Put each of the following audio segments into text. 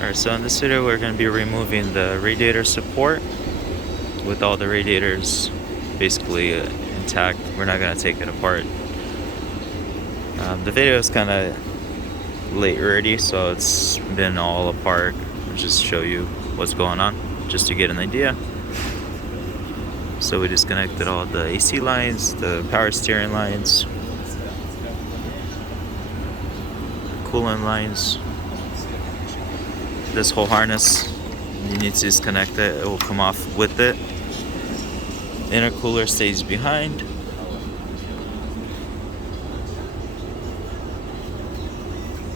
Alright, so in this video we're going to be removing the radiator support with all the radiators basically intact. We're not going to take it apart. The video is kind of late already, so it's been all apart. I'll just show you what's going on, just to get an idea. So we disconnected all the AC lines, the power steering lines, coolant lines. This whole harness, you need to disconnect it. It will come off with it. Intercooler stays behind.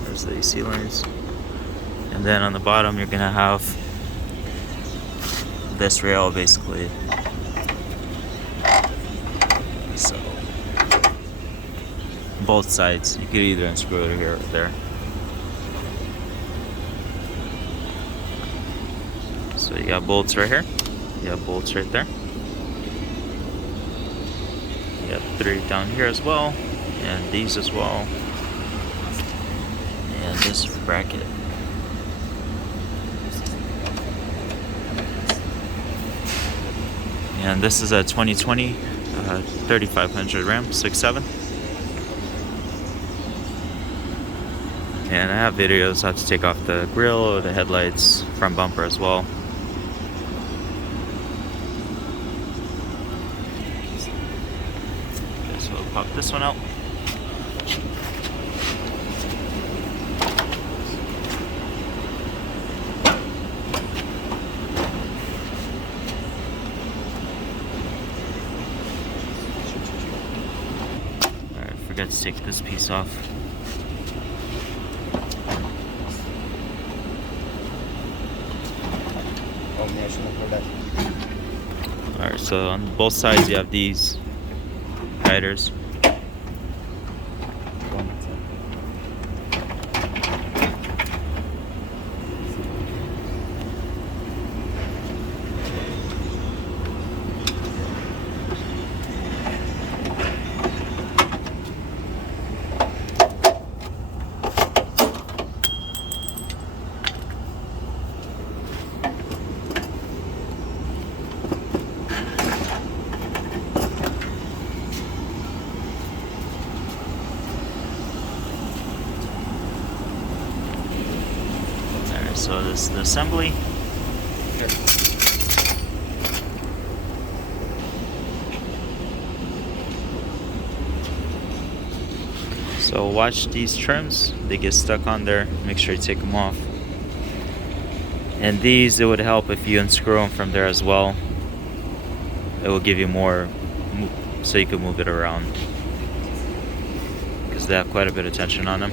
There's the AC lines. And then on the bottom you're gonna have this rail basically. So both sides, you could either unscrew it here or there. So you got bolts right here, you have bolts right there. You have 3 down here as well, and these as well, and this bracket. And this is a 2020 3500 Ram 6.7. And I have videos how to take off the grille, the headlights, front bumper as well. Okay, so we'll pop this one out. Alright, forgot to take this piece off. Alright, so on both sides you have these guiders. So this is the assembly. So watch these trims, they get stuck on there, make sure you take them off. And these, it would help if you unscrew them from there as well. It will give you more, so you can move it around, because they have quite a bit of tension on them.